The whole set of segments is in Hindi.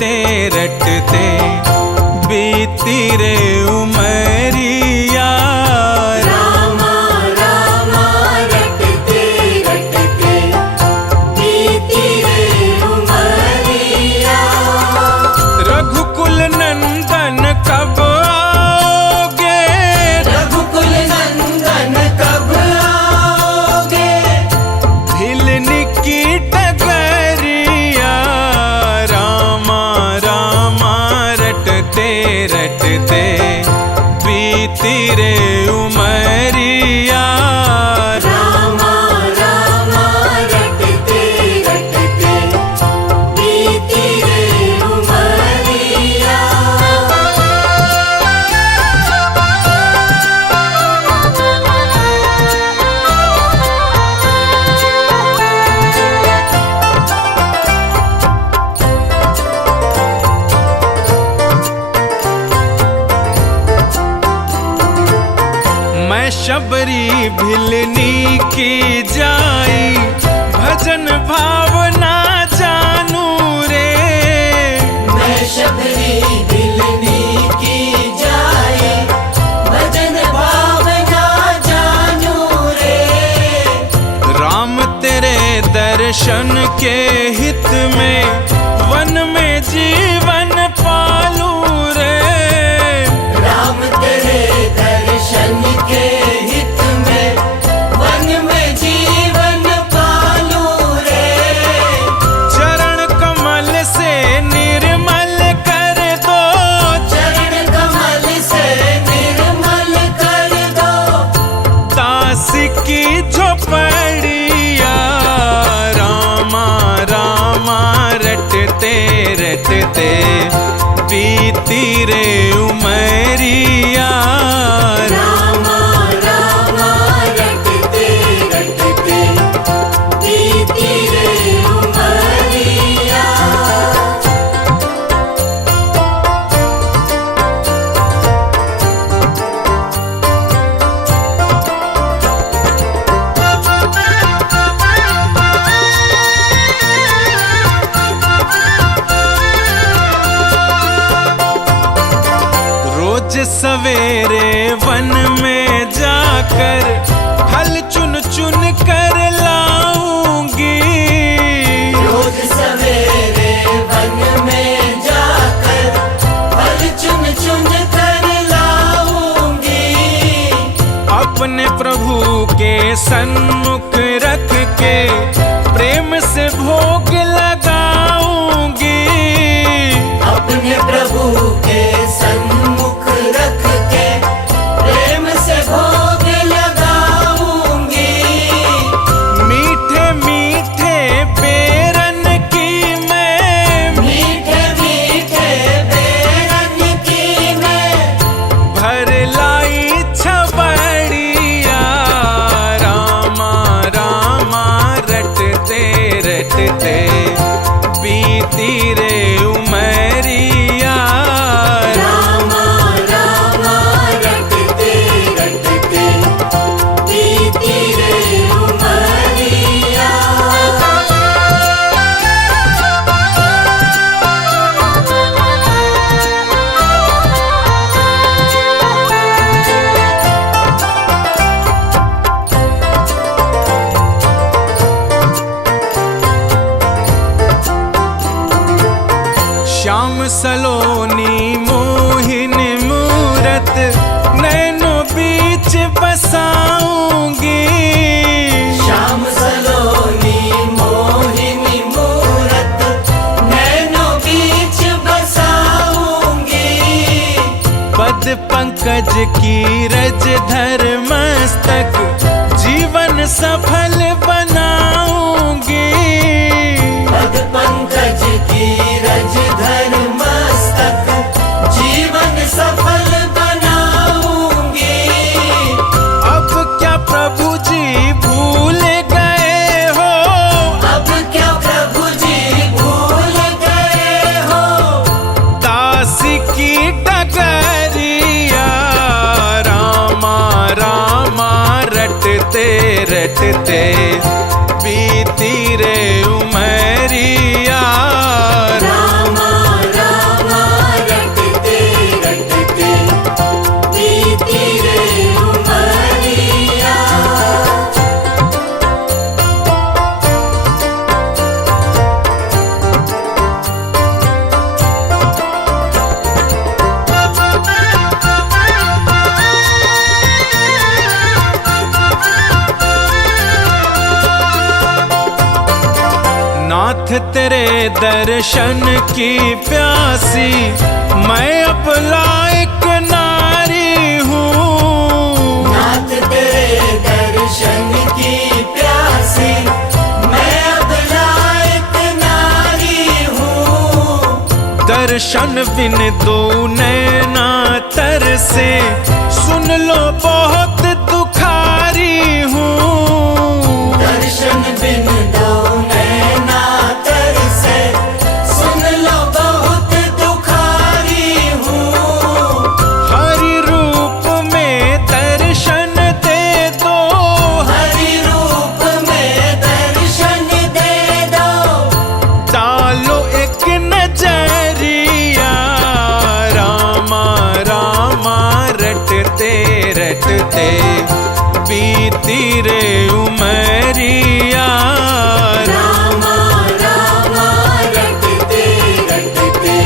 रटते रटते बीती रे उमरिया। रामा रामा रटते रटते बीती रे उमरिया। रघुकुल नंदन कब आओगे, रघुकुल नंदन कब आओगे। भिलनी की डगरिया। रामा रामा रटते रटते बीती रे उमरिया। रामा रामा रटते रटते बीती रे उमरिया। मैं शबरी भिलनी की जाई, भजन भावना जानू रे। मैं शबरी भिलनी की जाए, भजन भावना जानू रे। राम तेरे दर्शन के हित में वन में जीवन पालू रे। राम तेरे दर्शन के हित में वन में जीवन पालू रे। चरण कमल से निर्मल कर दो, चरण कमल से निर्मल कर दो। दास की झोपड़िया। रामा रामा रटते रटते बीती रे उमरिया। रामा रामा रटते रटते बीती रे उमरिया। रोज सवेरे वन में जाकर फल चुन चुन कर लाऊंगी। रोज सवेरे वन में जाकर फल चुन चुन कर लाऊंगी। अपने प्रभु के सन्मुख रख के प्रेम से भोग लगाऊंगी। अपने प्रभु के सन्मुख रख के प्रेम से भोग लगाऊंगी। मीठे मीठे बेरन की मैं, मीठे मीठे बेरन की मैं भर लाई छबड़िया। रामा रामा रटते रटते बीती रे उमरिया। रामा रामा रटते रटते बीती रे उमरिया। श्याम सलोनी मोहिन मूरत नैनो बीच बसाऊंगी। श्याम सलोनी मोहिनी मूरत नैनो बीच बसाऊंगी। पद पंकज की रज धर मस्तक जीवन सफल बनाऊंगी। पद पंकज की रज धर मस्तक जीवन सफल बनाऊंगी। अब क्या प्रभु जी भूल गए हो, अब क्या प्रभु जी भूल गए हो। दासी की डगरिया। रामा रामा रट नाथ तेरे दर्शन की प्यासी मैं अब लायक नारी हूँ। नाथ तेरे दर्शन की प्यासी मैं अब लायक नारी हूँ। दर्शन बिन दो नैना तरसे सुन लो बहुत दुखारी हूँ। दर्शन बिन दो नैना तरसे सुन लो बहुत दुखारी हूँ। हरि रूप में दर्शन दे दो, हरि रूप में दर्शन दे दो। डालो एक नजरिया रामा रामा रटते रटते बीती रे उमरिया। रामा रामा रटते रटते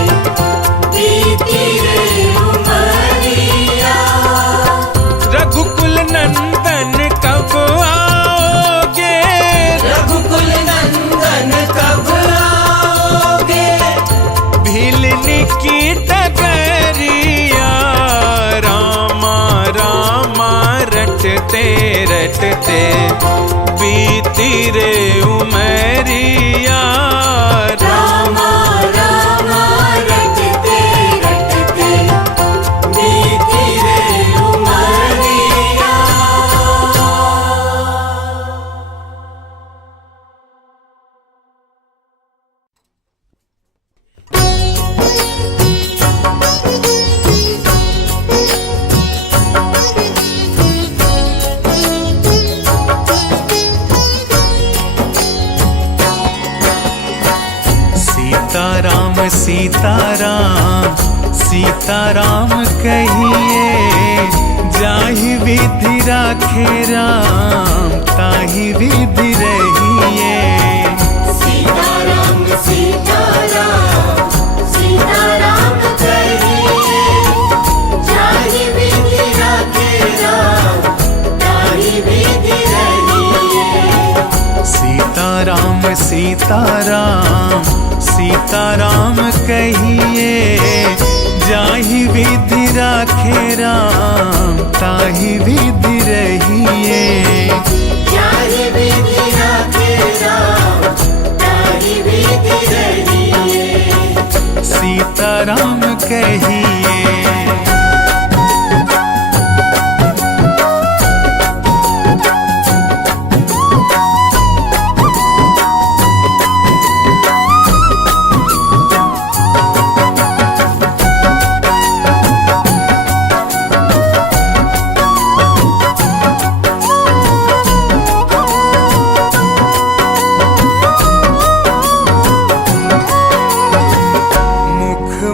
बीती रे उमरिया। रघुकुल नंदन कब आओगे, रघुकुल नंदन कब आओगे। भीलनी की डगरिया रामा रामा रटते रटते बीती रे उमरिया। रामा रामा रटते रटते बीती रे उमरिया। सीताराम सीताराम सीताराम कहिए, जाहि विधि राखे राम ताहि विधि रहिए। सीताराम सीताराम सीताराम कहिए, जाहि विधि राखे राम ताहि विधि रहिए। सीताराम सीताराम सीताराम कहिए, जाहि विधि राखे राम ताहि विधि रहिए। जाहि विधि राखे राम ताहि विधि रहिए। सीताराम कहिए।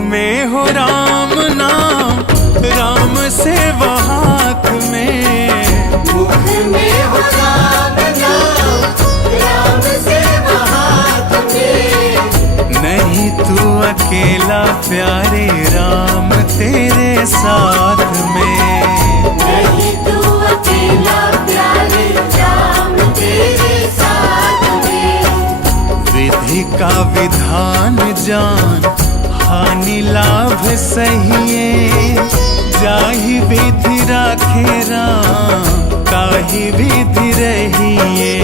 में हो राम नाम, राम से हाथ में। मुख में हो राम नाम, राम से हाथ में। नहीं तू अकेला प्यारे राम तेरे साथ में। नहीं तू अकेला प्यारे राम तेरे साथ में। विधि का विधान जान हानि लाभ सहिए, जाहि विधि राखे राम ताहि विधि रहिए।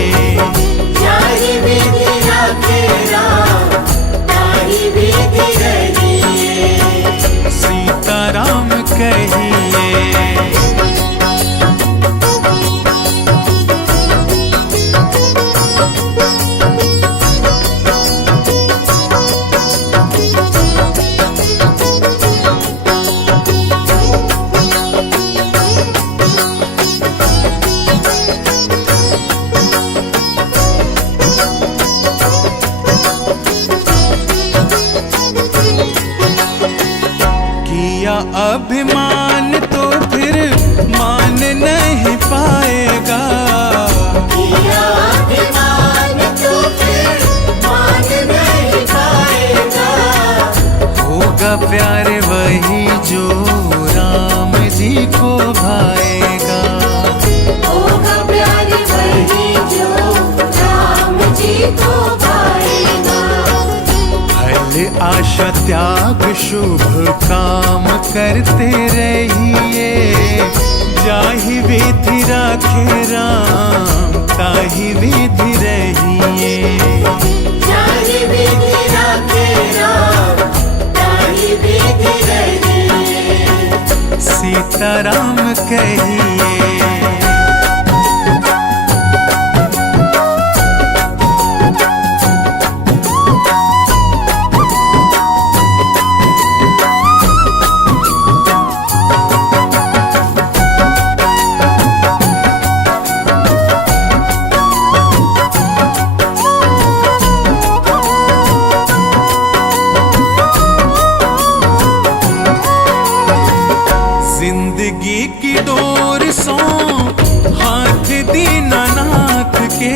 जाहि विधि राखे राम ताहि विधि रहिए। सीताराम कहिए। अभिमान तो फिर मान नहीं पाएगा। किया अभिमान तो फिर मान नहीं पाएगा। होगा प्यारे वही जो राम जी को भाएगा। होगा प्यारे वही जो राम जी को भाएगा। दृढ़ आशा त्याग शुभ काम करते रहिए। जाहि विधि राखे राम ताहि विधि रहिए। जाहि विधि राखे राम ताहि विधि रहिए। सीताराम कहिए। जिंदगी की डोर सो हाथ दीनानाथ के।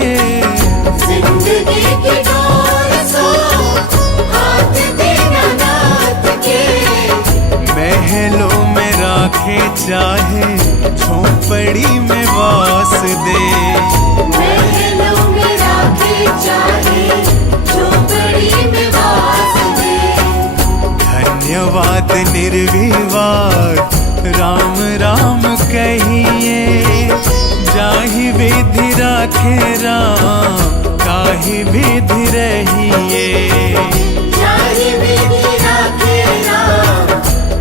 जिंदगी की डोर सो हाथ दीनानाथ के। महलों में राखे चाहे झोंपड़ी में वास दे। महलों में राखे चाहे झोंपड़ी में वास दे। धन्यवाद निर्विवाद राम राम कहिए। जाहि विधि राखे राम ताहि विधि रहिए। जाहि विधि राखे राम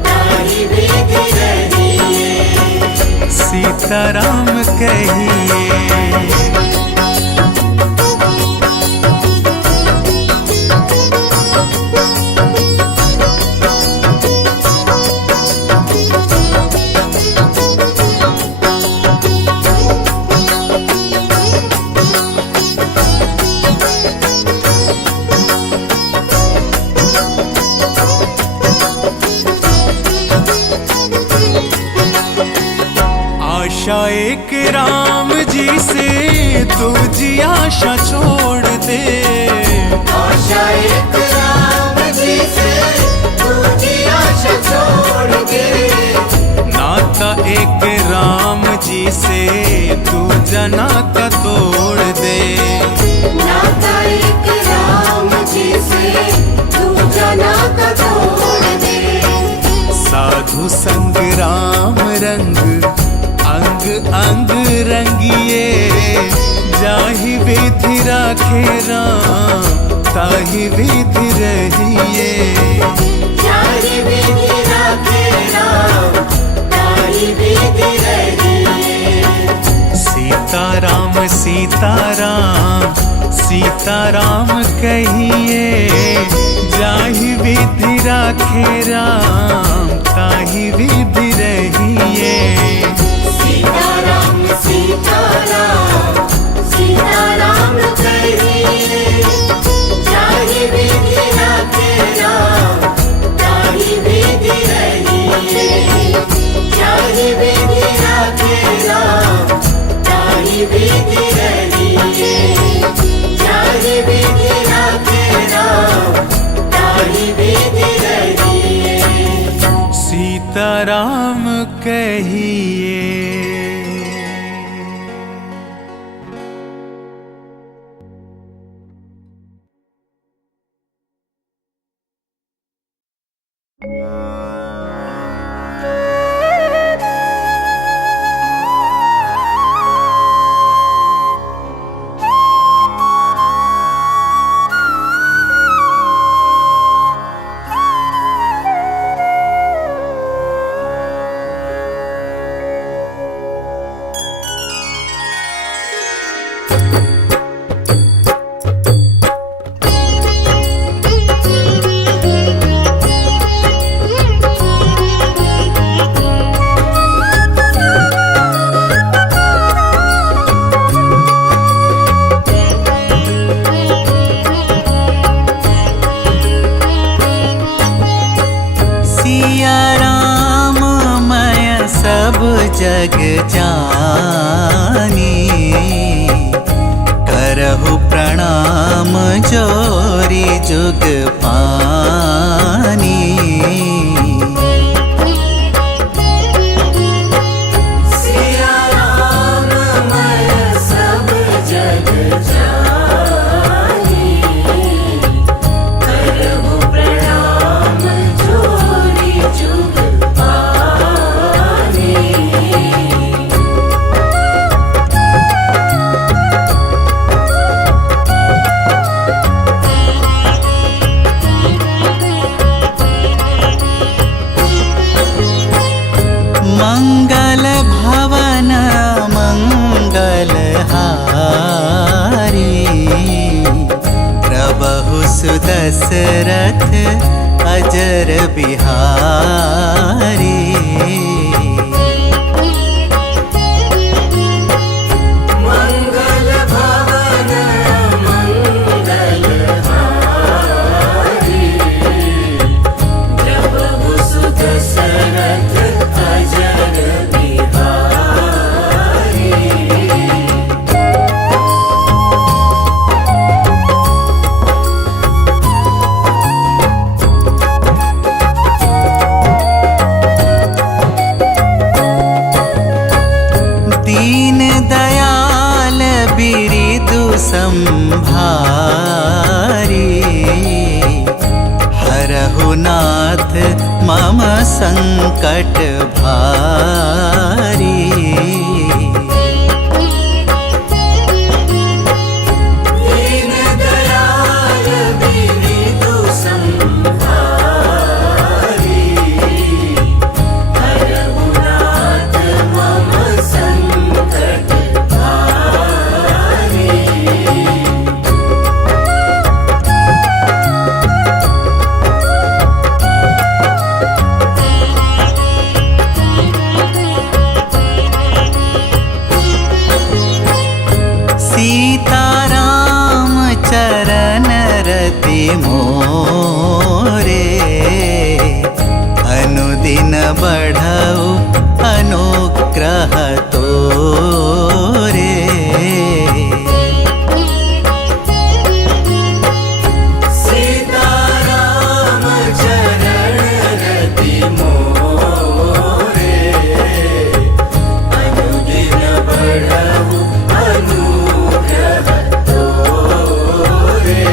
ताहि विधि रहिए। सीताराम कहिए। आशा एक राम जी से तुझी आशा छोड़ दे। आशा एक राम जी से तुझी आशा छोड़ दे। नाता एक राम जी से तू नाता तोड़ दे। नाता एक राम जी से तू नाता तोड़ दे। साधु संग राम रंग अंग अंग रंगिए। जाहि विधि राखे राम ताहि विधि रहिए। जाहि विधि राखे राम ताहि विधि रहिए। सीताराम सीताराम सीताराम कहिए। जाहि विधि राखे राम ताहि विधि रहिए। सीताराम सीताराम सीताराम कहिए। जाहि विधि राखे राम ताहि विधि रहिए। जाहि विधि राखे राम ताहि विधि रहिए। जाहि विधि राखे राम ताहि विधि रहिए। सीताराम कहिए। जग जानी करहु प्रणाम जोरी जुग पानी। सिया राम मैं सब जग जानी करहु प्रणाम वसु दशरथ अजर बिहारी। मंगल भवन मंगल हारी, जब वसु दशरथ अजर बिहारी। दीन दयाल बिरिदु संभारी, हरहु नाथ मम संकट भारी। दीन दयाल बिरिदु संभारी, हरहु नाथ मम संकट भारी। सीताराम चरण रति मोरे, अनुदिन बढ़ऊ अनुग्रह तोरे। सीताराम चरण रति मोरे, अनुदिन बढ़ऊ अनुग्रह तोरे।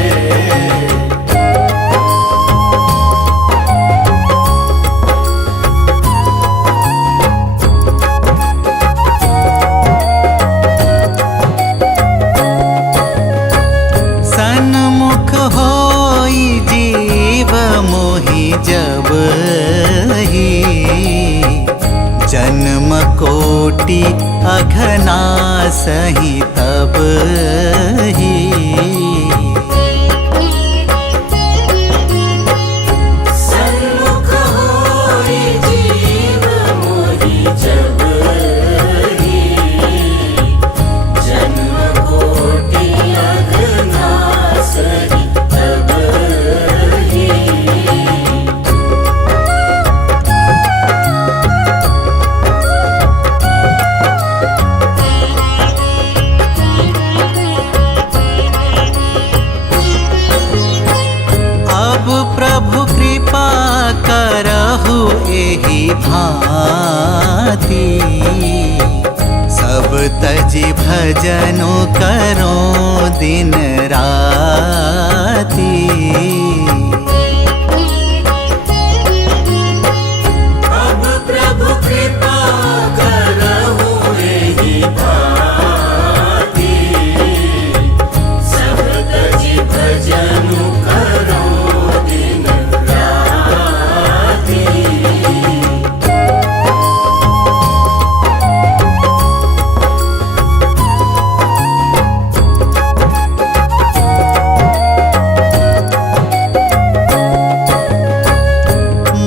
सन्मुख होई जीव मोहि जब ही, जन्म कोटि अघनासहि तब ही। सन्मुख होई जीव मोहि जब ही, जन्म कोटि अघनासहि तब ही। अब प्रभु कृपा करहु एहि भांति, सब तजि भजनु करो दिन राति। अब प्रभु कृपा करहु एहि भांति, सब तजि भजनु करो दिन राति।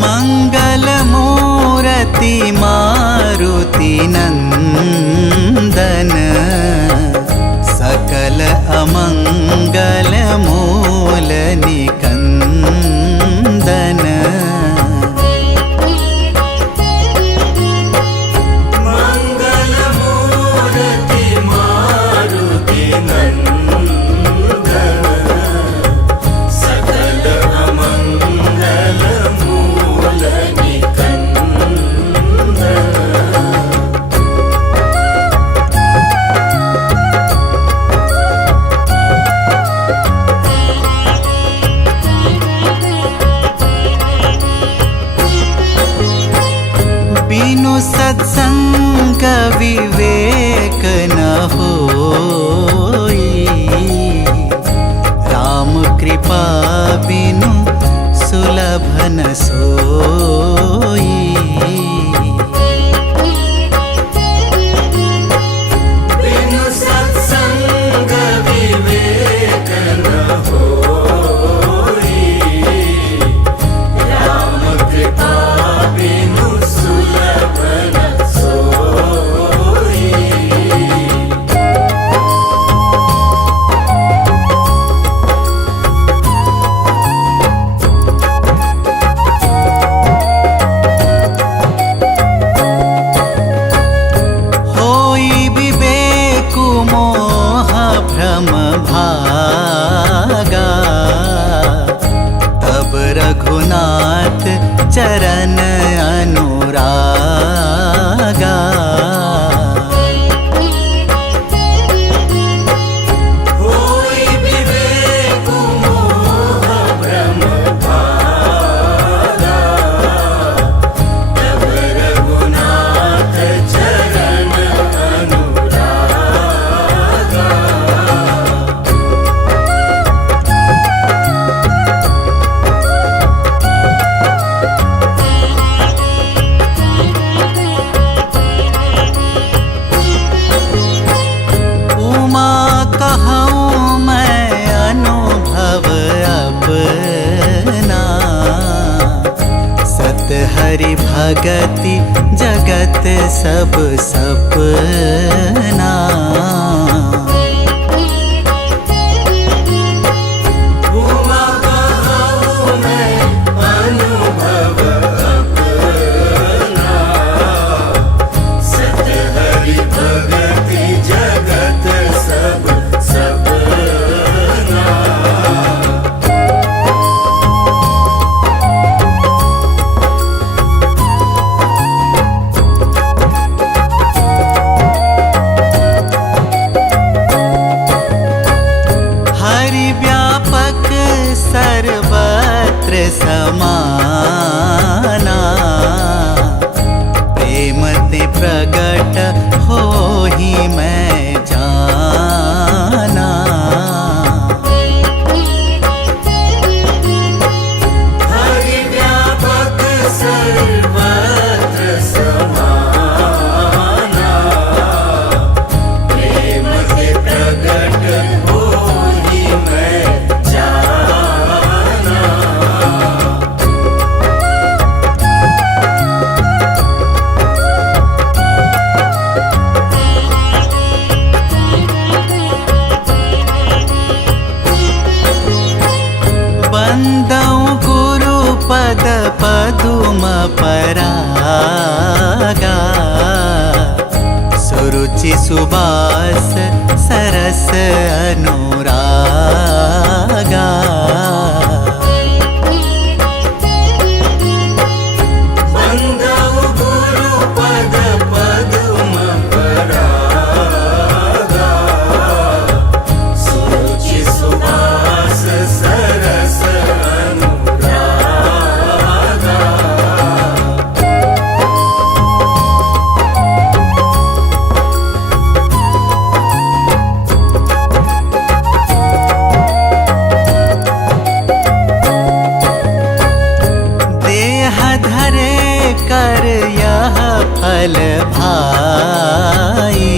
मंगल मूरति मारुति नंदन, सकल अमंगल मूल निकंदन। मंगल मूर्ति मारुति नंदन, सकल अमंगल मूल निकंदन। भगति जगत सब सपना। उमा कहूँ मैं अनुभव अपना, सत्य हरि भगति जगत सब सपना। सर्वत्र समाना, प्रेम ते प्रगट हो ही मैं जाना। हरि व्यापक सर्वत्र समाना, प्रेम से प्रगट हो ही मैं जाना। बंदौ गुरु पद पदुम परागा, सुरुचि सुबास सरस अनुरागा। बंदौ गुरु पद पदुम परागा, सुरुचि सुबास सरस अनुरागा। देह धरे कर यह फल भाई,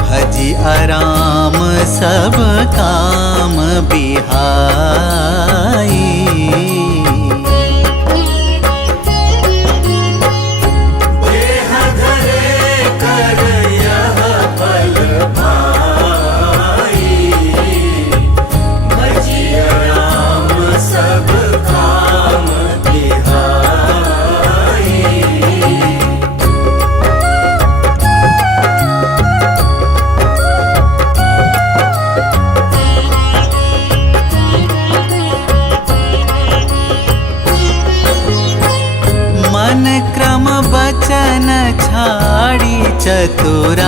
भजी आराम सब काम बिहाई। देह धरे कर यह फल भाई, भजिया राम सब काम बिहाई। मन क्रम बचन छाड़ी चतुराई,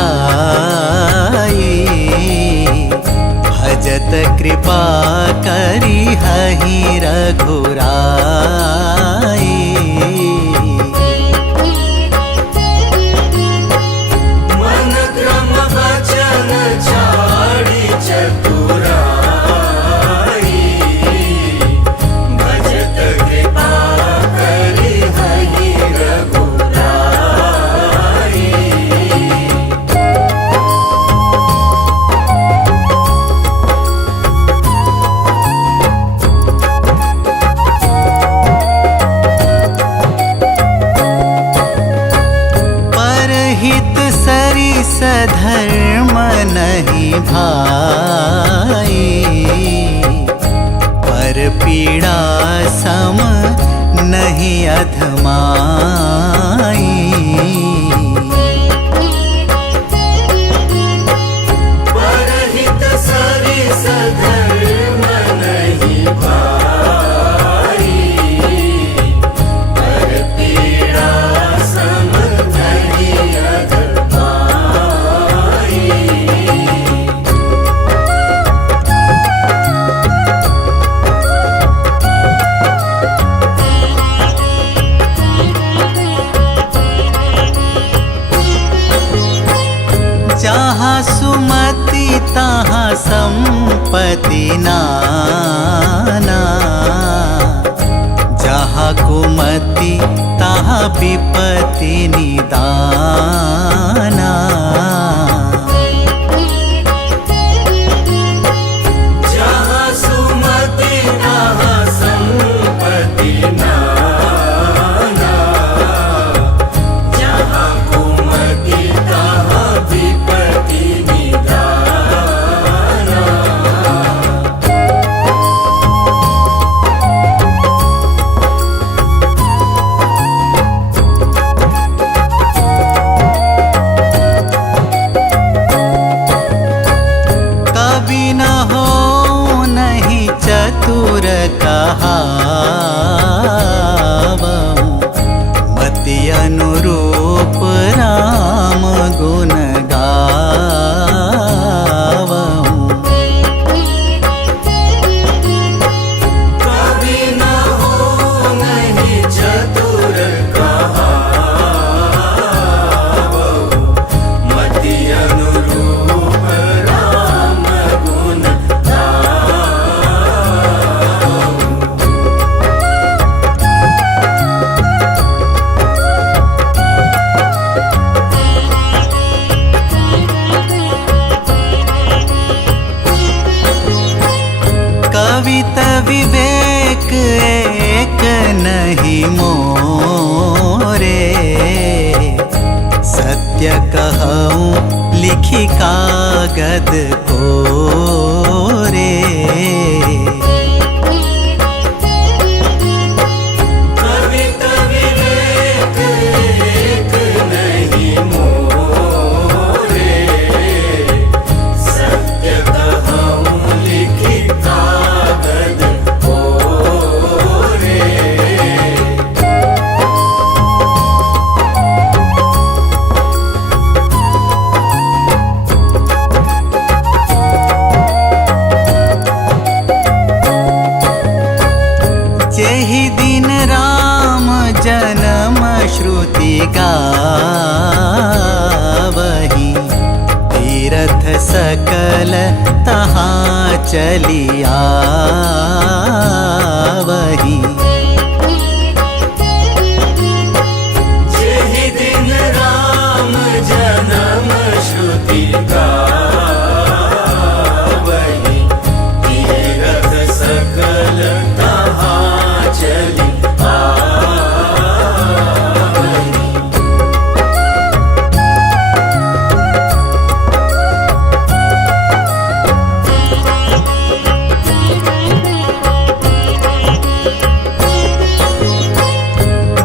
भजत कृपा करी हहि रघुराई। मन क्रम वचन छाड़ी चतुराई, भजत कृपा करी हरि रघुराई। परहित सरिस धर्म नहीं भाई, पर पीड़ा सम नहीं अधमाई। परहित सरिस धर्म नहीं भाई, पर पीड़ा सम नहीं अधमाई। जहाँ सुमति तहाँ संपत्ति नाना, जहाँ कुमति तहाँ विपत्ति निदाना। जहाँ सुमति तहाँ संपत्ति नाना, कहावहु मति अनुरूप राम गुण गावहु। कवि न हो नहीं चतुर कहावहु मति अनुरूप राम गुण कवित विवेक एक नहीं मोरे, सत्य कहूँ लिखी कागद कोरे। कवित विवेक एक नहीं मोरे, सत्य कहूँ लिखी कागद कोरे। जेहि दिन राम जन्म श्रुति गावही, तीरथ सकल तहाँ चली आवही। जेहि दिन राम जन्म श्रुति गावही, तीरथ सकल तहाँ चली आवही।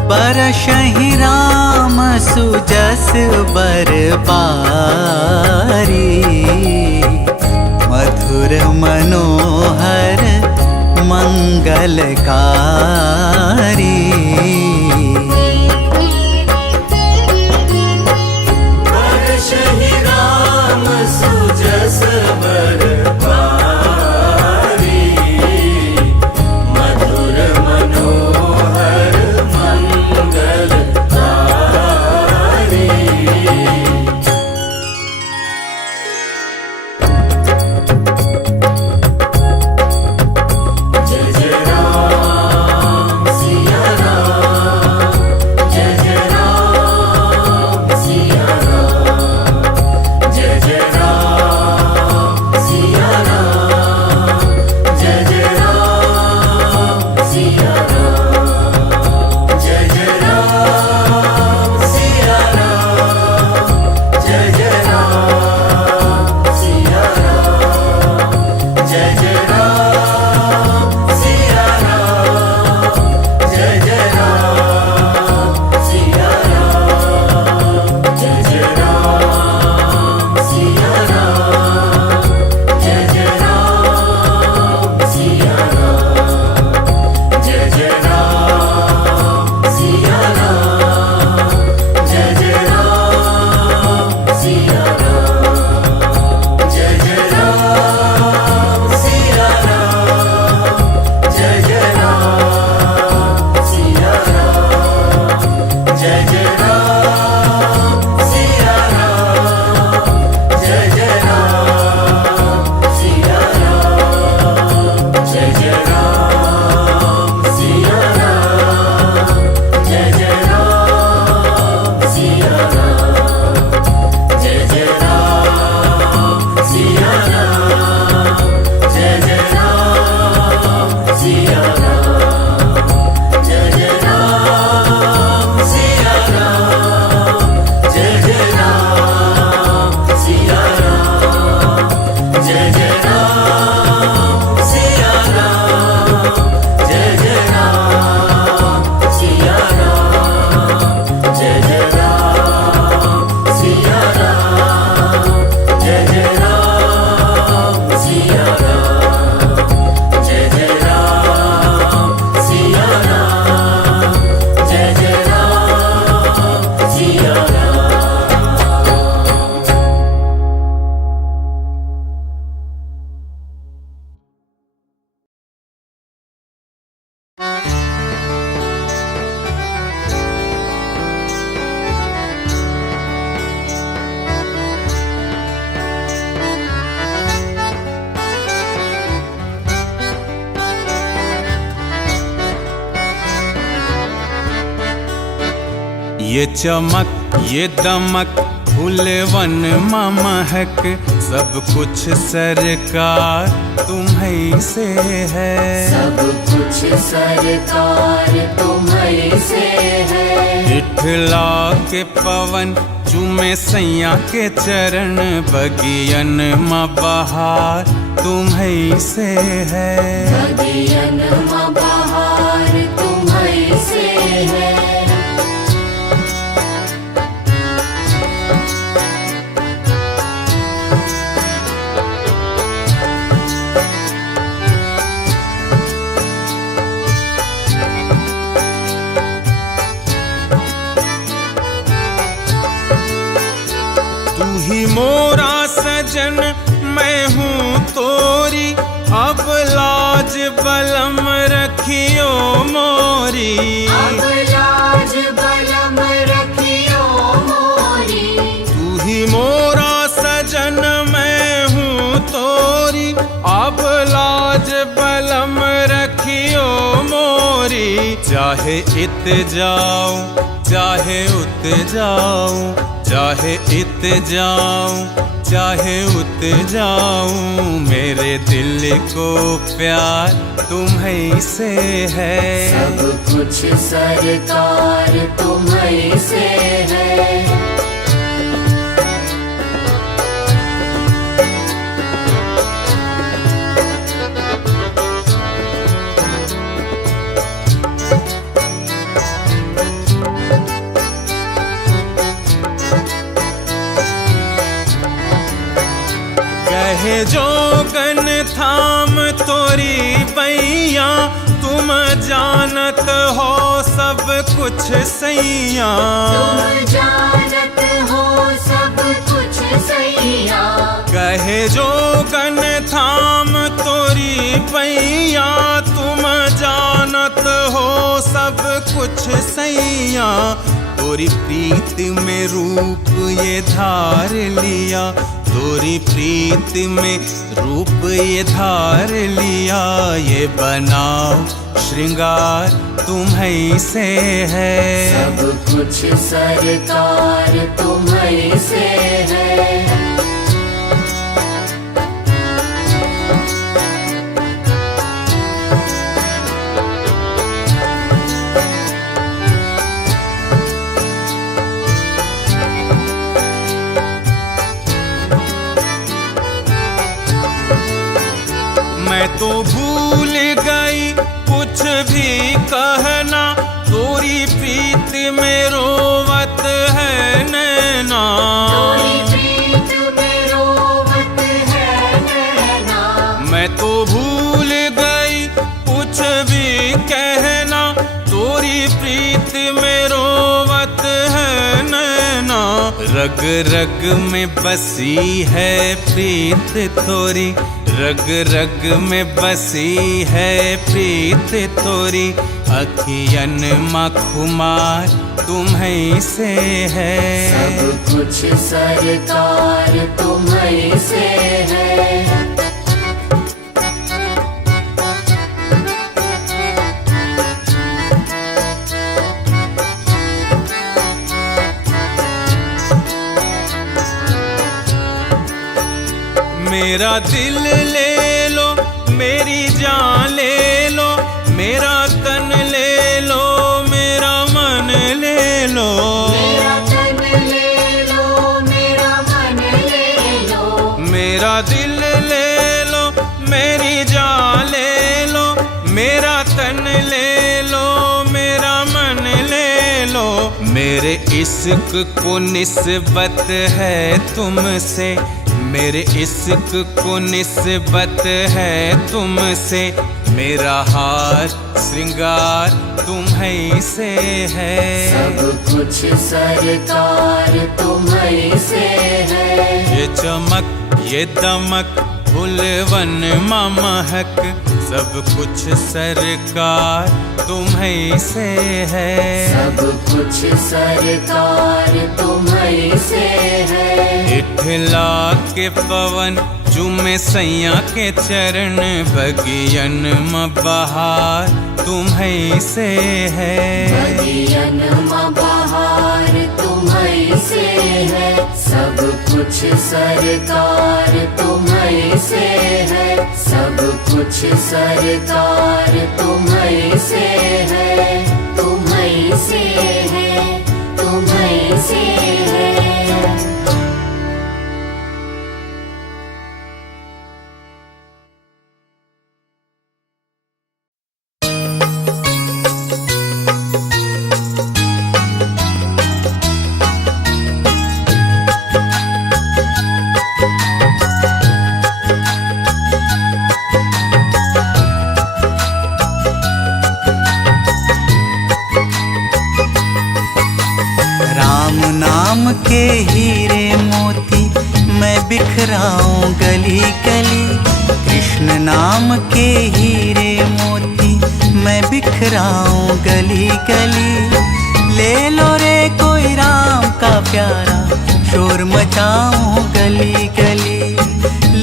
बरसहि राम सुजस बर पारी, मधुर मनोहर मंगलकारी। बरसहि राम सुजस बर पारी, मधुर मनोहर मंगलकारी। जय जय राम ये चमक ये दमक फूलवन महक सब कुछ सरकार तुम्हीं से है। सब कुछ सरकार तुम्हीं से है। इठला के पवन चूमे सैया के चरण बगियन माँ बहार तुम्हीं से है। बगियन माँ बहार तुम्हीं से है। तू ही मोरा सजन मैं हूँ तोरी अब लाज बलम रखियो मोरी। अब लाज बलम रखियो मोरी। तू ही मोरा सजन मैं हूँ तोरी अब लाज बलम रखियो मोरी। चाहे इत जाऊं चाहे उत जाऊं चाहे इत जाऊं चाहे उत जाऊं मेरे दिल को प्यार तुम्हीं से है। सब कुछ सरकार तुम्हीं से है। कहे जोगन थाम तोरी बैया तुम जानत हो सब कुछ सैया। तुम जानत हो सब कुछ सैया। कहे जोगन थाम तोरी बैया तुम जानत हो सब कुछ सैया। तोरी प्रीत में रूप ये धार लिया तोरी प्रीत में रूप ये धार लिया। ये बनाओ श्रृंगार तुम्हीं से है। सब कुछ सरकार तुम्हीं से है। मैं तो भूल गई कुछ भी कहना तोरी प्रीत में रोवत है नैना। तोरी प्रीत में रोवत है नैना। मैं तो भूल गई कुछ भी कहना तोरी प्रीत में रोवत है नैना। रग रग में बसी है प्रीत तोरी रग रग में बसी है प्रीत तोरी। अखियन माँ खुमार तुम्हीं से है। सब कुछ सरकार तुम्हीं से है। मेरा दिल ले लो मेरी जान ले लो मेरा तन ले लो मेरा मन ले लो। मेरा तन ले लो मेरा मन ले लो। मेरा दिल ले लो मेरी जान ले लो मेरा तन ले लो मेरा मन ले लो। मेरे इश्क को निस्बत है तुमसे मेरे इश्क को निस्बत है तुमसे। मेरा हार श्रृंगार तुम्हीं से है। सब कुछ सरकार तुम्हीं से है। ये चमक ये दमक फूलवन महक सब कुछ सरकार तुम्हीं से है। सब कुछ सरकार तुम्हीं से है। इठला के पवन चुमे सैया के चरण बगियन म बहार तुम्हें से है। बगियन म बहार तुम्हीं से है, सब कुछ सरकार तुम्हीं से है, सब कुछ सरकार तुम्हीं से है, तुम्हीं से है, तुम्हीं से है। राम नाम के हीरे मोती मैं बिखराऊं गली गली, कृष्ण नाम के हीरे मोती मैं बिखराऊं गली गली। ले लो रे कोई राम का प्यारा, शोर मचाऊं गली गली।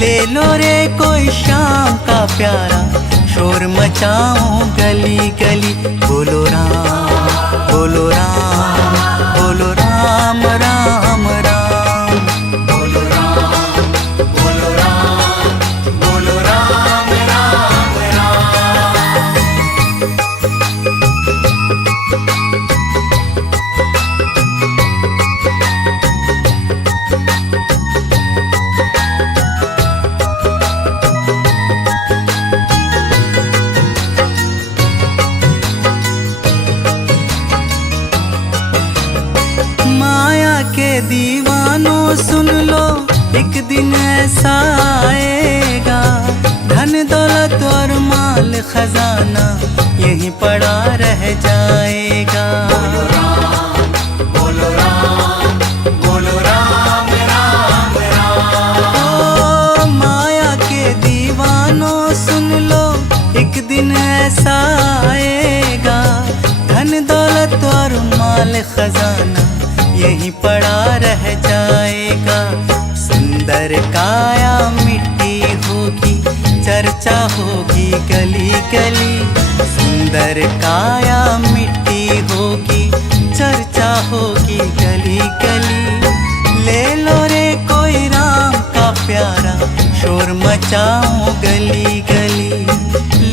ले लो रे कोई श्याम का प्यारा, शोर मचाऊं गली गली। बोलो राम बोलो राम बोलो राम राम राम। बोलो राम बोलो राम बोलो राम राम राम। दीवानों सुन लो, एक दिन ऐसा आएगा, धन दौलत और माल खजाना यहीं पड़ा रह जाएगा। बोलो राम बोलो राम बोलो राम राम राम। ओ माया के दीवानों सुन लो, एक दिन ऐसा आएगा, धन दौलत और माल खजाना यहीं पड़ा रह जाएगा। सुंदर काया मिट्टी होगी, चर्चा होगी गली गली। सुंदर काया मिट्टी होगी, चर्चा होगी गली गली। ले लो रे कोई राम का प्यारा, शोर मचाऊं गली गली।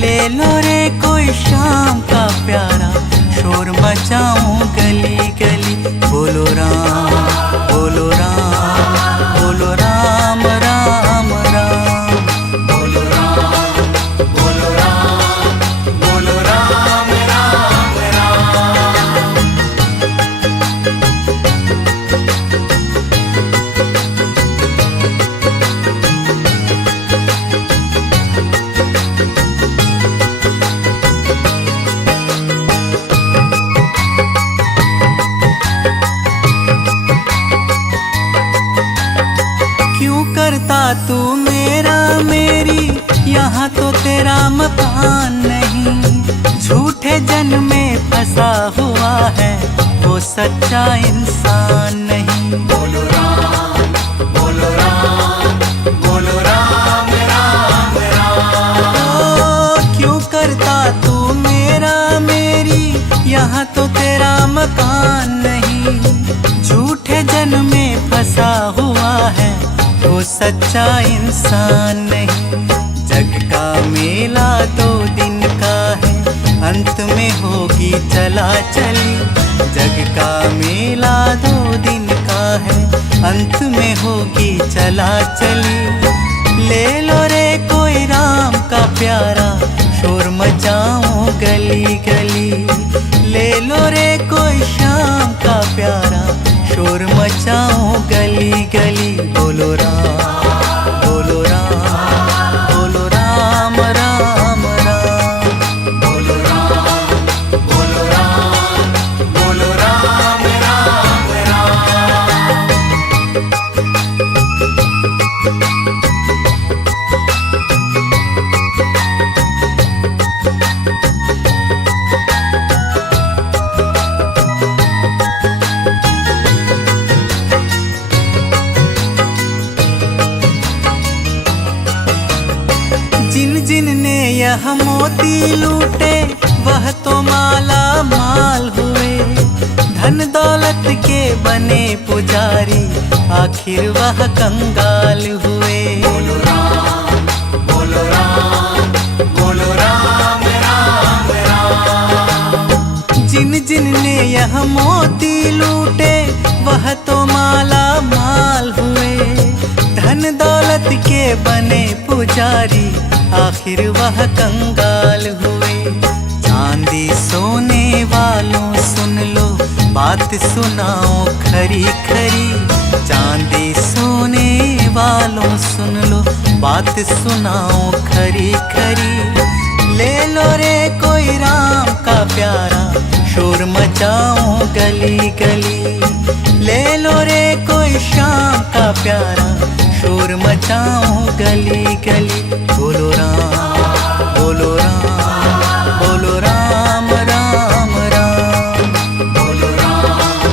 ले लो रे कोई श्याम का प्यारा, शोर मचाऊं गली गली। बोलो राम बोलो राम बोलो राम राम राम। बोलो राम बोलो राम बोलो राम राम राम। करता तू मेरा मेरी, यहाँ तो तेरा मकान नहीं। झूठे जन्म में फंसा हुआ है वो सच्चा इंसान नहीं। बोलो राम बोलो राम बोलो राम राम राम। ओ क्यों करता तू मेरा मेरी, यहाँ तो तेरा मकान नहीं। झूठे जन्म में फंसा हुआ है वो सच्चा इंसान नहीं। जग का मेला 2 दिन का है, अंत में होगी चला चली। जग का मेला 2 दिन का है, अंत में होगी चला चली। ले लो रे कोई राम का प्यारा, शोर मचाऊं गली गली। ले लो रे कोई श्याम का प्यारा, शोर मचाऊं गली गली। बोलो राम बोलो राम बोलो राम राम राम। बोलो राम बोलो राम बोलो राम राम राम। यह मोती लूटे वह तो माला माल हुए। धन दौलत के बने पुजारी आखिर वह कंगाल हुए। बोलो राम, बोलो राम, बोलो राम राम राम। जिन जिन ने यह मोती लूटे वह तो माला माल हुए। धन दौलत के बने पुजारी आखिर वह कंगाल हुए। चांदी सोने वालों सुन लो बात सुनाओ खरी खरी। चांदी सोने वालों सुन लो बात सुनाओ खरी खरी। ले लो रे कोई राम का प्यारा शोर मचाओ गली गली। ले लो रे कोई श्याम का प्यारा शोर मचाओ गली गली। बोलो राम, बोलो राम, बोलो राम राम राम। बोलो राम,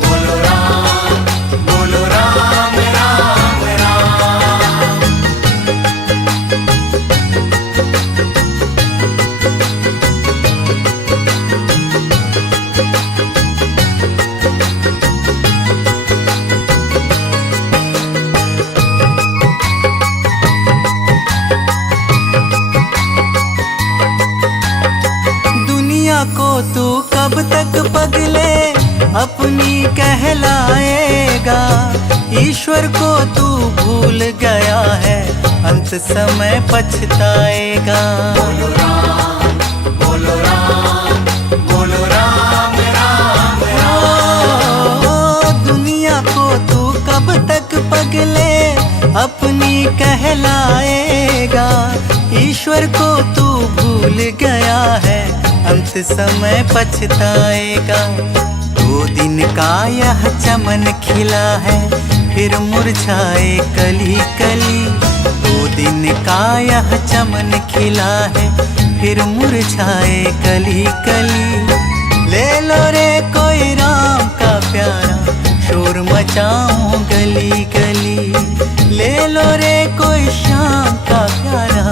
बोलो राम, बोलो राम राम राम। दुनिया को तू कब तक पगले अपनी कहलाएगा। ईश्वर को तू भूल गया है अंत समय पछताएगा। बोलो राम, बोलो राम, बोलो राम राम राम। ओ, दुनिया को तू कब तक पगले अपनी कहलाएगा। ईश्वर को तू भूल गया है अंत समय पछताएगा। 2 दिन का यह चमन खिला है फिर मुरझाए कली कली। 2 दिन का यह चमन खिला है फिर मुरझाए कली कली। ले लो रे कोई राम का प्यारा शोर मचाओ गली गली। ले लो रे कोई श्याम का प्यारा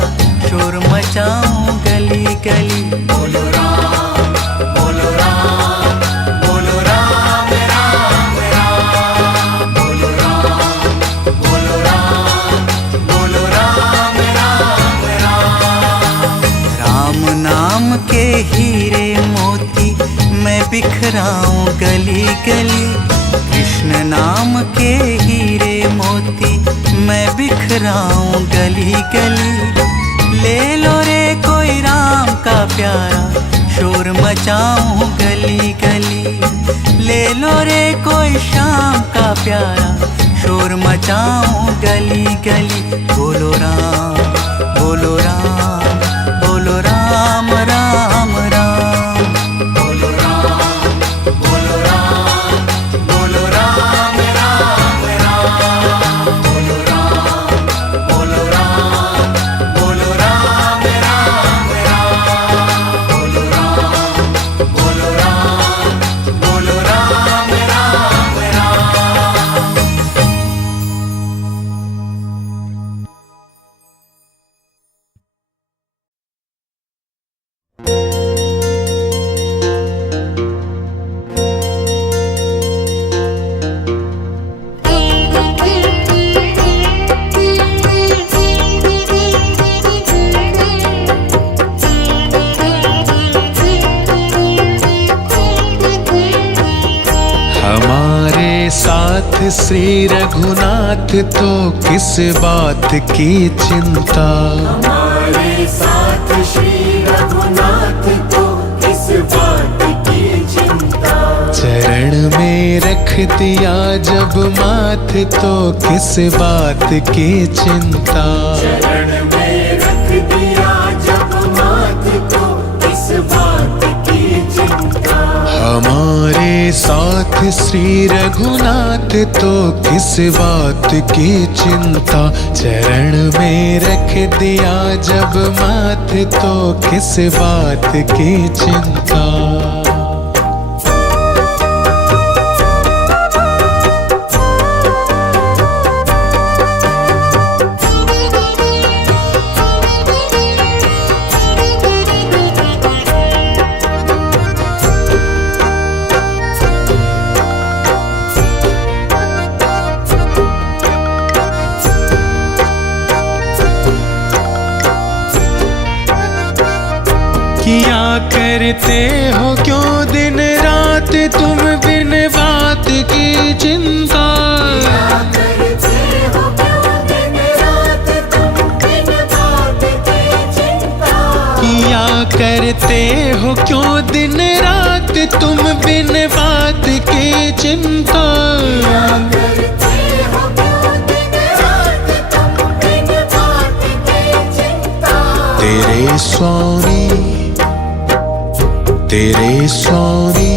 शोर मचाओ गली गली। बोलो राम, बोलो राम, बोलो राम राम राम। बोलो राम, बोलो राम, बोलो राम राम राम। राम नाम के हीरे मोती मैं बिखराऊं गली गली। कृष्ण नाम के हीरे मोती मैं बिखराऊं गली गली। ले लो रे कोई राम का प्यारा शोर मचाऊं गली गली। ले लो रे कोई श्याम का प्यारा शोर मचाऊं गली गली। बोलो राम, बोलो राम, बोलो राम राम राम। बोलो राम, बोलो राम, बोलो राम राम राम। बोलो राम, बोलो राम, बोलो राम राम राम। बोलो राम, बोलो राम, बोलो राम राम राम। हमारे साथ श्री रघुनाथ तो किस बात की चिंता। हमारे साथ श्री रघुनाथ तो किस बात की चिंता। चरण में रख दिया जब माथ तो किस बात की चिंता। चरण में रख दिया जब माथ तो किस बात की चिंता। हमारे साथ श्री रघुनाथ तो किस बात की चिंता। चरण में रख दिया जब माथ तो किस बात की चिंता। किया करते हो क्यों दिन रात तुम बिन बात की चिंता। करते हो क्यों दिन रात तुम बिन बात की चिंता। किया करते हो क्यों दिन रात तुम बिन बात की चिंता। करते हो क्यों दिन रात तुम बिन बात की चिंता। तेरे स्वामी तेरे स्वामी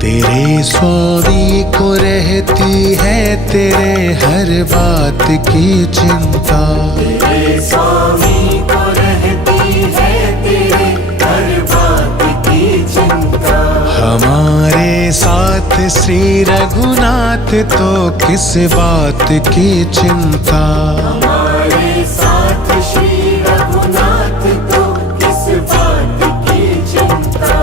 तेरे स्वामी को रहती है तेरे हर बात की चिंता। तेरे स्वामी को रहती है तेरे हर बात की चिंता। हमारे साथ श्री रघुनाथ तो किस बात की चिंता। हमारे साथ श्री रघुनाथ तो किस बात की चिंता।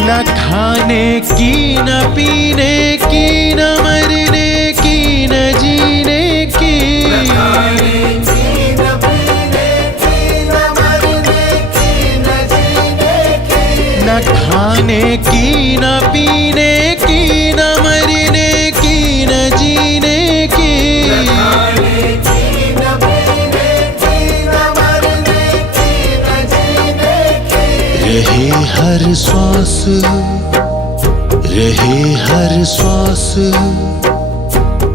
न खाने की न पीने की न मरने की न जीने की। खाने की न पीने की न मरने की न जीने की। न खाने की न पीने की न मरने की न जीने की। खाने की न पीने की न मरने की न जीने की। रहे हर श्वास रहे हर श्वास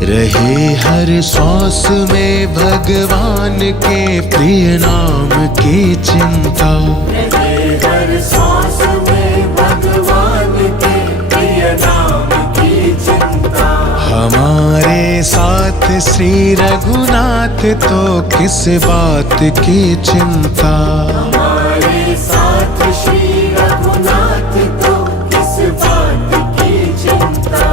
रहे हर श्वास में भगवान के प्रिय नाम की चिंता। रहे हर सांस में भगवान के प्रिय नाम की चिंता। हमारे साथ श्री रघुनाथ तो किस बात की चिंता। हमारे साथ श्री रघुनाथ तो किस बात की चिंता।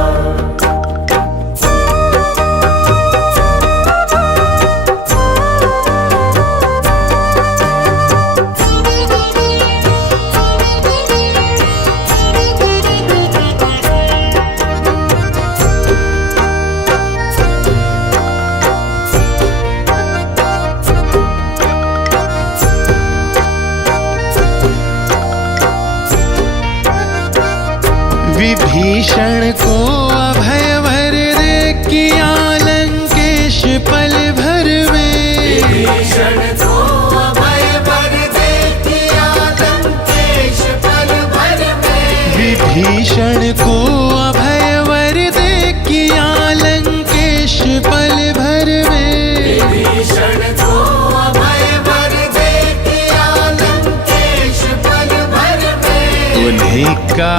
विभीषण को अभय वर दे किया लंकेश पल भर में। विभीषण को अभय वर दे किया लंकेश पल भर में। विभीषण को अभय वर दे किया लंकेश पल भर में। विभीषण को अभय वर दे किया लंकेश पल भर में। उन्हीं का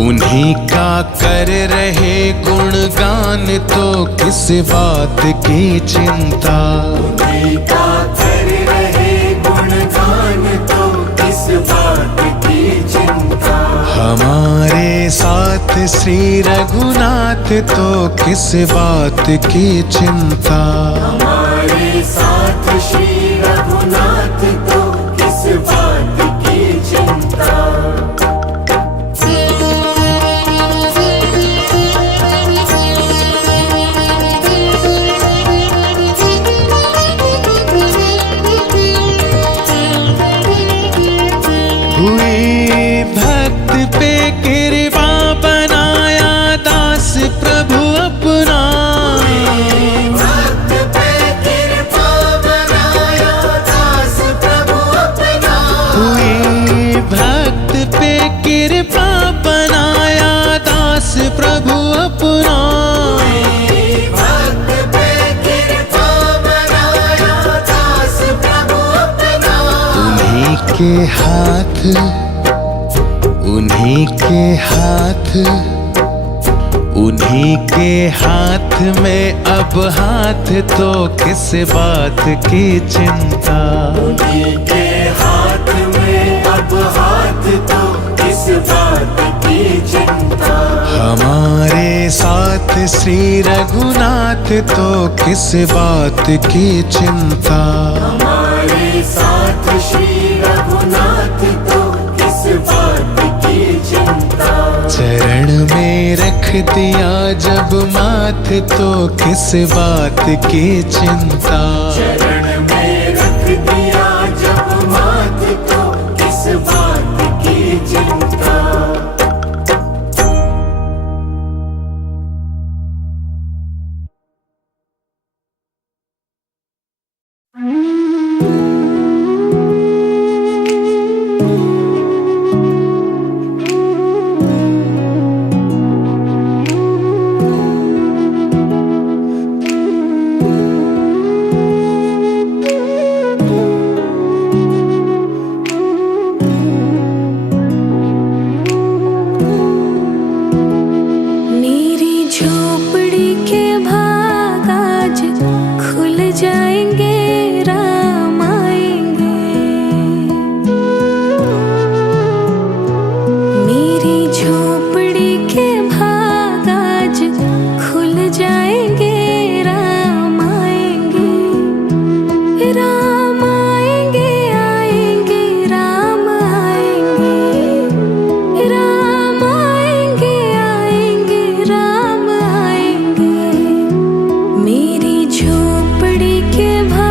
उन्हीं का कर रहे गुणगान तो किस बात की चिंता। उन्हीं का कर रहे गुणगान तो किस बात की चिंता। हमारे साथ श्री रघुनाथ तो किस बात की चिंता। हमारे साथ श्री रघुनाथ तो किस बात की चिंता। हुई भक्त पे कृपा बनाया दास प्रभु अपना। भक्त पे कृपा बनाया दास प्रभु अपना। हुई भक्त पे कृपा बनाया दास प्रभु अपना। भक्त पे कृपा बनाया दास प्रभु अपना। उन्हीं के हाथ उन्हीं के हाथ उन्हीं के हाथ में अब हाथ तो किस बात की चिंता। उन्हीं के हाथ में अब हाथ तो किस बात की चिंता। हमारे साथ श्री रघुनाथ तो किस बात की चिंता। हमारे साथ श्री रघुनाथ तो किस बात की चिंता। चरण में रख दिया जब माथ तो किस बात की चिंता। चरण में रख दिया जब माथ तो किस बात की चिंता। मेरी झोपड़ी के भाग आज खुल जाएंगे, राम आएंगे। मेरी झोपड़ी के भाग आज खुल जाएंगे, राम आएंगे। राम आएंगे, आएंगे, राम आएंगे। राम आएंगे, आएंगे, राम आएंगे। मेरी झोपड़ी के भाग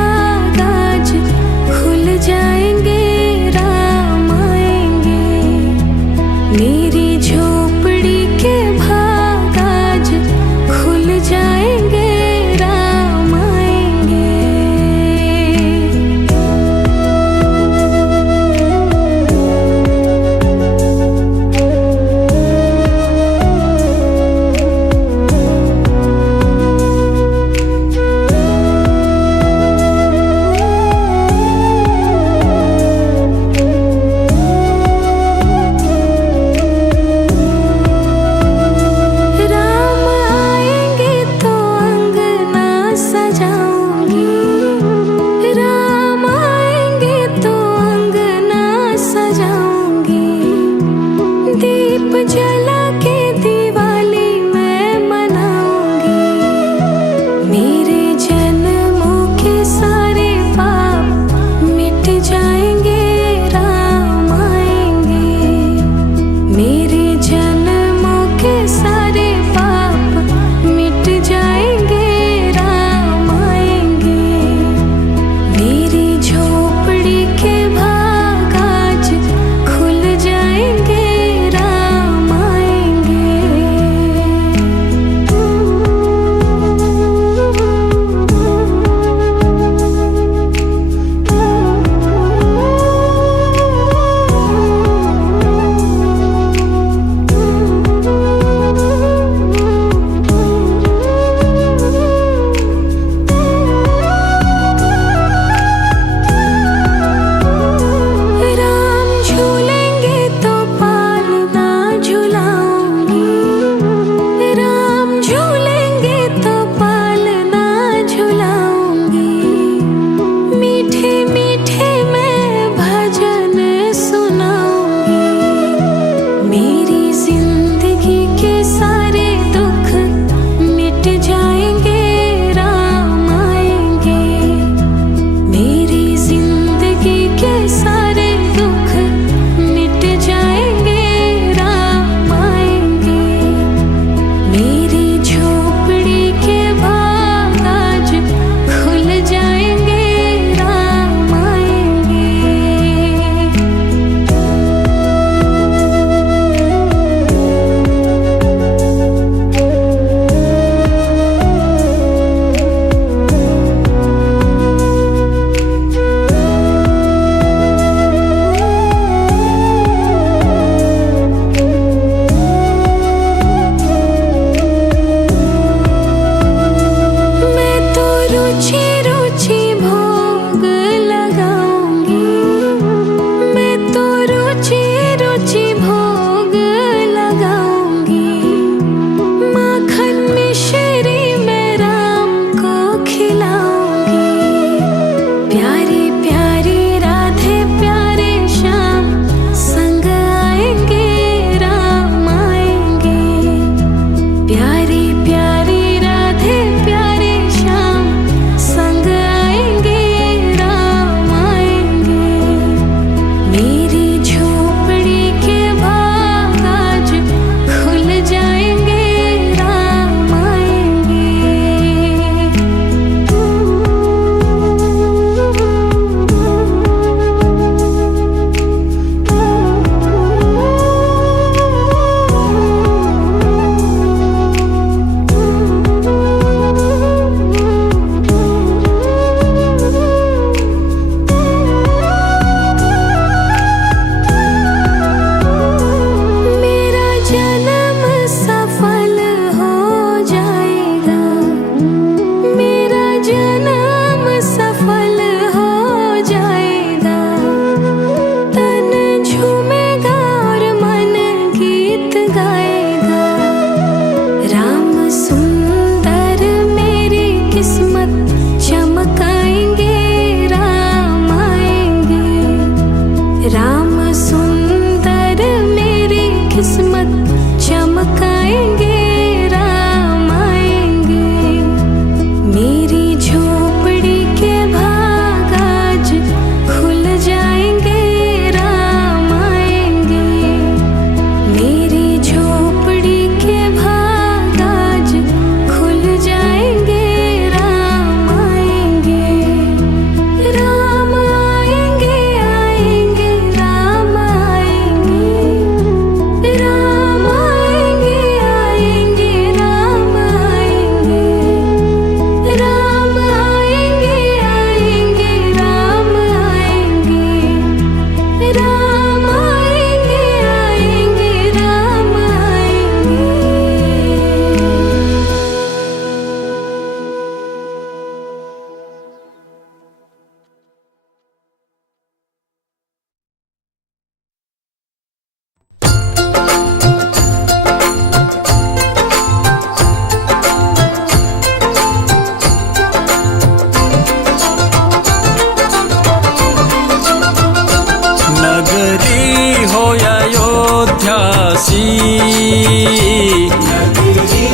नगरी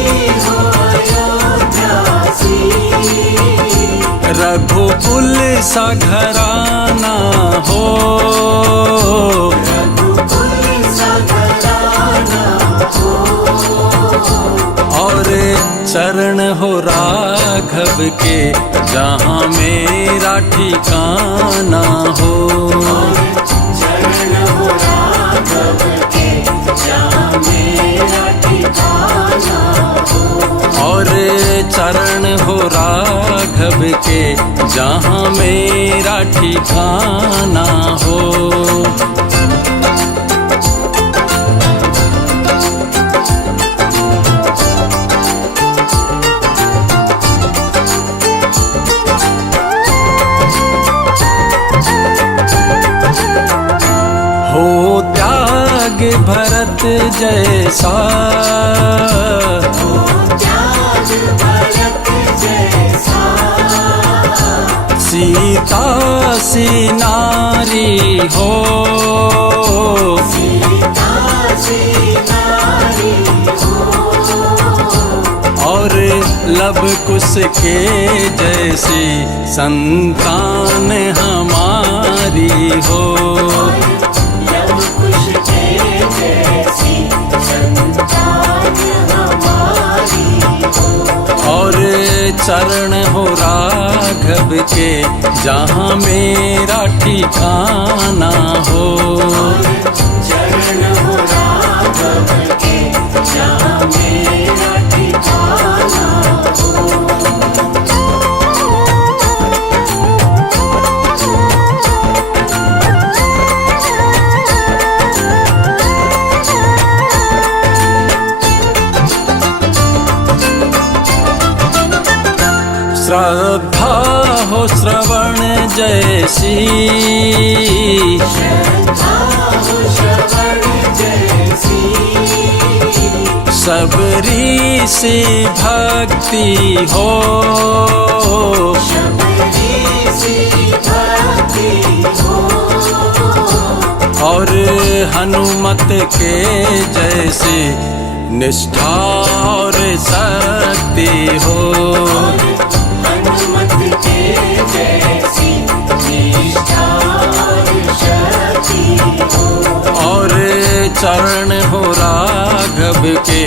हो अयोध्या सी, रघुकुल सा घराना हो, रघुकुल सा घराना हो, और चरण हो राघव के जहाँ मेरा ठिकाना हो। चरण हो राघव के जहाँ मेरा ठिकाना हो, और चरण हो राघव के जहाँ मेरा ठिकाना हो। हो त्याग भरत जैसा, त्याग भरत जैसा, सीता सी नारी हो, सीता सी नारी हो, और लब कुश के जैसी संतान हमारी हो। लव कुश के जैसी संतान हमारी हो, और चरण हो राघव के जहाँ मेरा ठिकाना हो। चरण हो राघव के जहाँ मेरा ठिकाना हो। श्रद्धा हो श्रवण जैसी, श्रद्धा हो श्रवण जैसी, सबरी सी भक्ति हो, शबरी सी भक्ति हो, और हनुमत के जैसी निष्ठा और शक्ति हो। हनुमत के जैसी निष्ठा और शक्ति हो, और चरण हो राघव के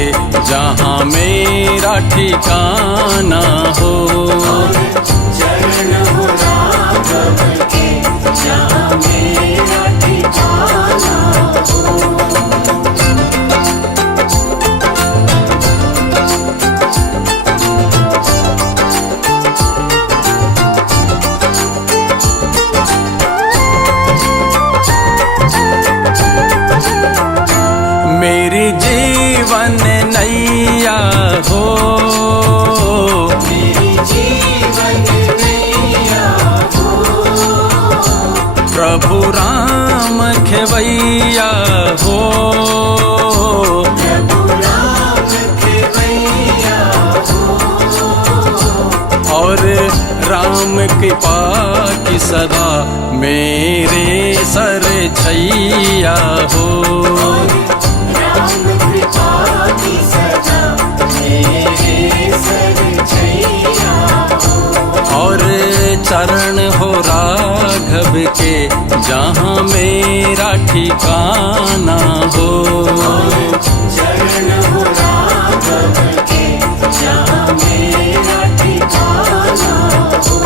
जहाँ मेरा ठिकाना हो। चरण हो राघव के जहाँ मेरा ठिकाना हो। मेरी जीवन नैया हो, मेरी जीवन नैया हो, प्रभु राम खेवैया हो, प्रभु राम खेवैया हो, और राम कृपा की सदा मेरे सर छैया हो। राम कृपा की सदा मेरे सर छैया हो, और चरण हो राघव के जहाँ मेरा ठिकाना हो। चरण हो राघव के जहाँ मेरा ठिकाना हो।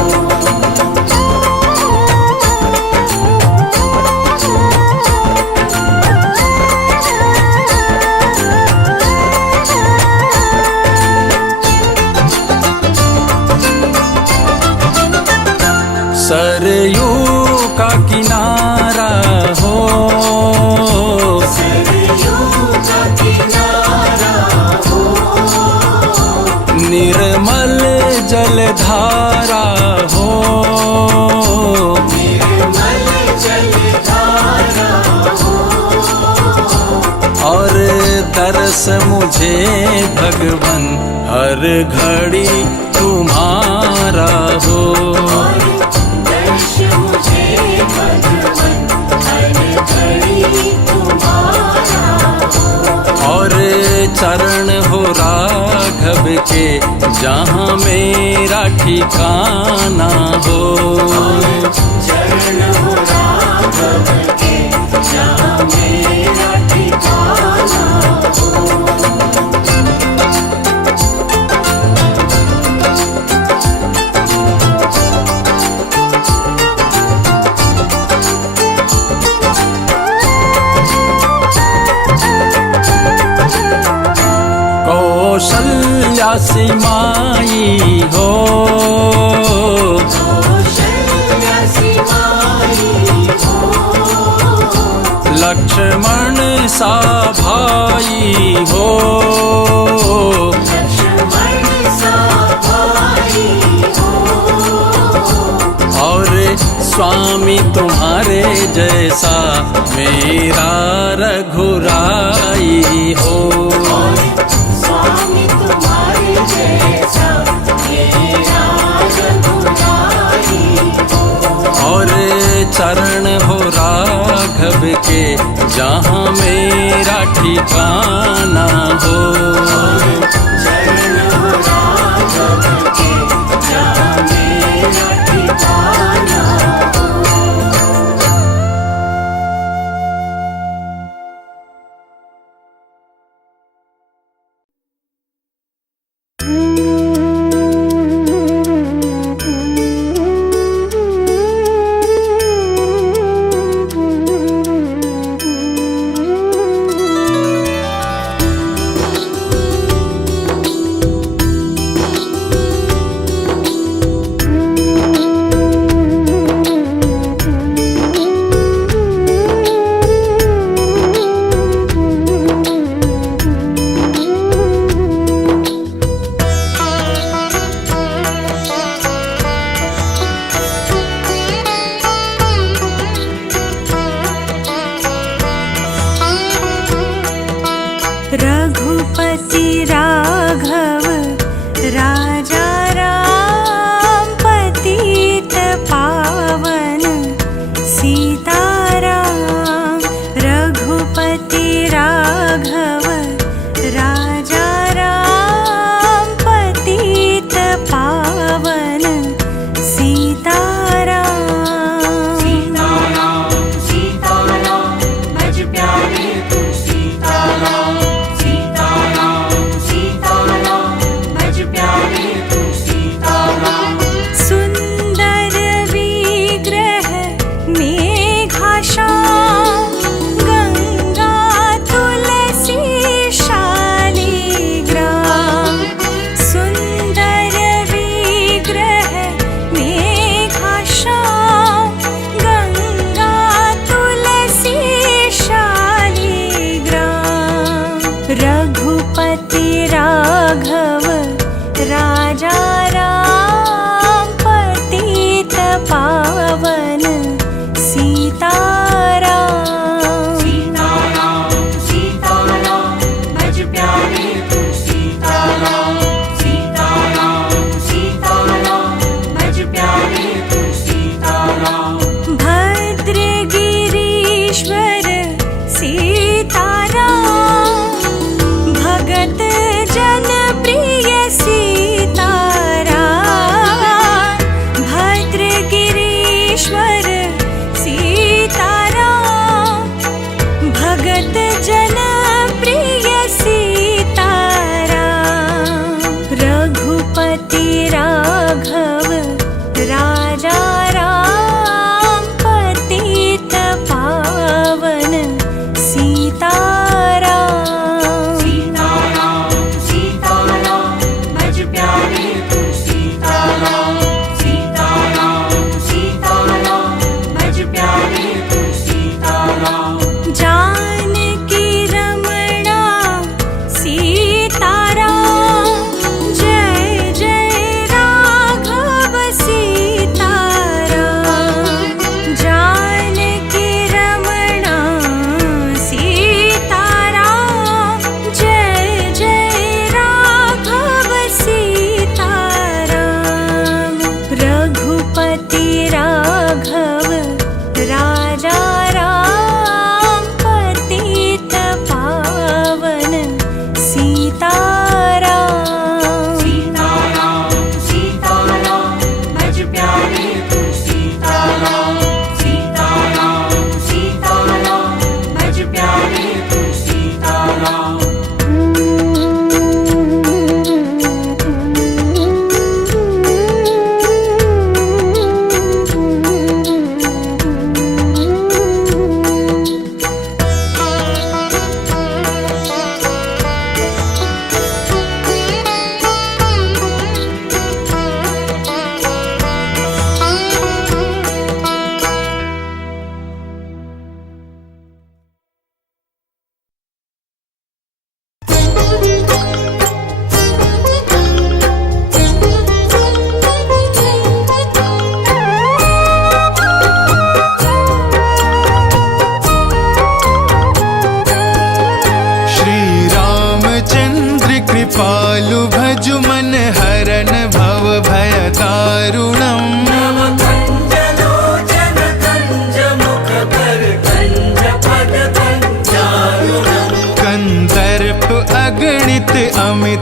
सरयू का किनारा हो, सरयू का किनारा हो, निर्मल जलधारा हो, निर्मल जलधारा हो, और तरस मुझे भगवन हर घड़ी तुम्हारा हो। दर्श मुझे भगवन हर घड़ी तुम्हारा हो। जहाँ मेरा ठिकाना हो। चरण हो राघव के जहाँ मेरा ठिकाना हो। कौशल्या सिमाई हो, कौशल्या सिमाई हो। लक्ष्मण सा भाई हो, लक्ष्मण सा भाई हो। और स्वामी तुम्हारे जैसा मेरा रघुराई हो। स्वामी तुम्हारे जैसा मेरा रघुराई हो। और चरण हो राघव के जहाँ मेरा ठिकाना हो। चरण हो राघव के जहाँ मेरा ठिकाना हो।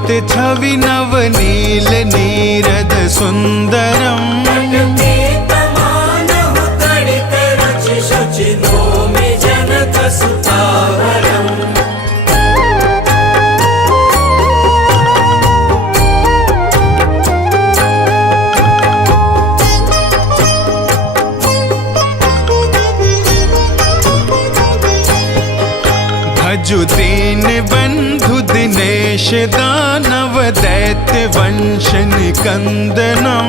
लोहित छवि नवनील नीरद सुंदरम भजु दीन बंधु दिनेश दानव दैत्य वंश निकंदनम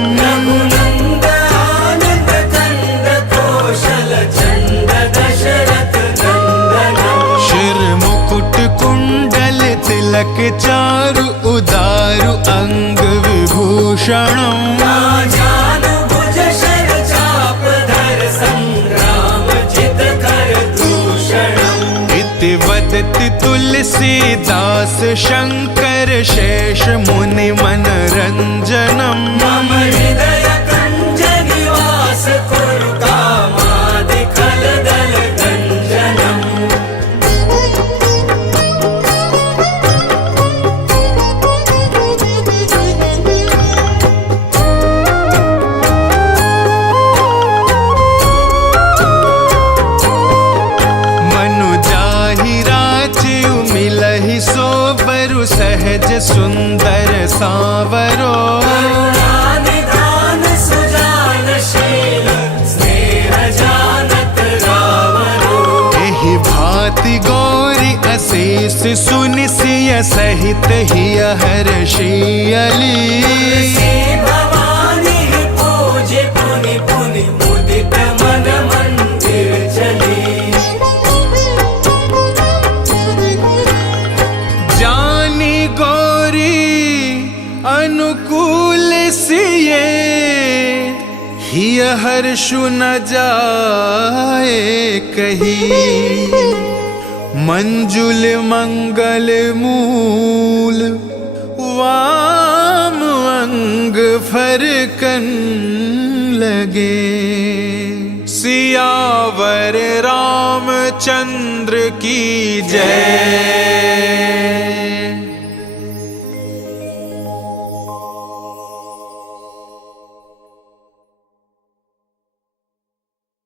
शिर मुकुट कुंडल तिलक चारु उदारु अंग विभूषणम वदति तुलसीदास शंकर शेष मुनि मनरंजनम मम हृदय कंज निवास कुरु कामादि खलदल गंजनम। सोबरु सहज सुंदर सांवरो निधान सुजान शील स्नेह जानत रावरो एहि भांति गौरी असीस सुनि सिय सहित हिय हर्षियली भवानी पूजे पुनि पुनि मुदित मन मंदिर चली। अनुकूल सिए हिय हर्षु न जाए कही मंजुल मंगल मूल वाम अंग फरकन लगे सियावर रामचंद्र की जय।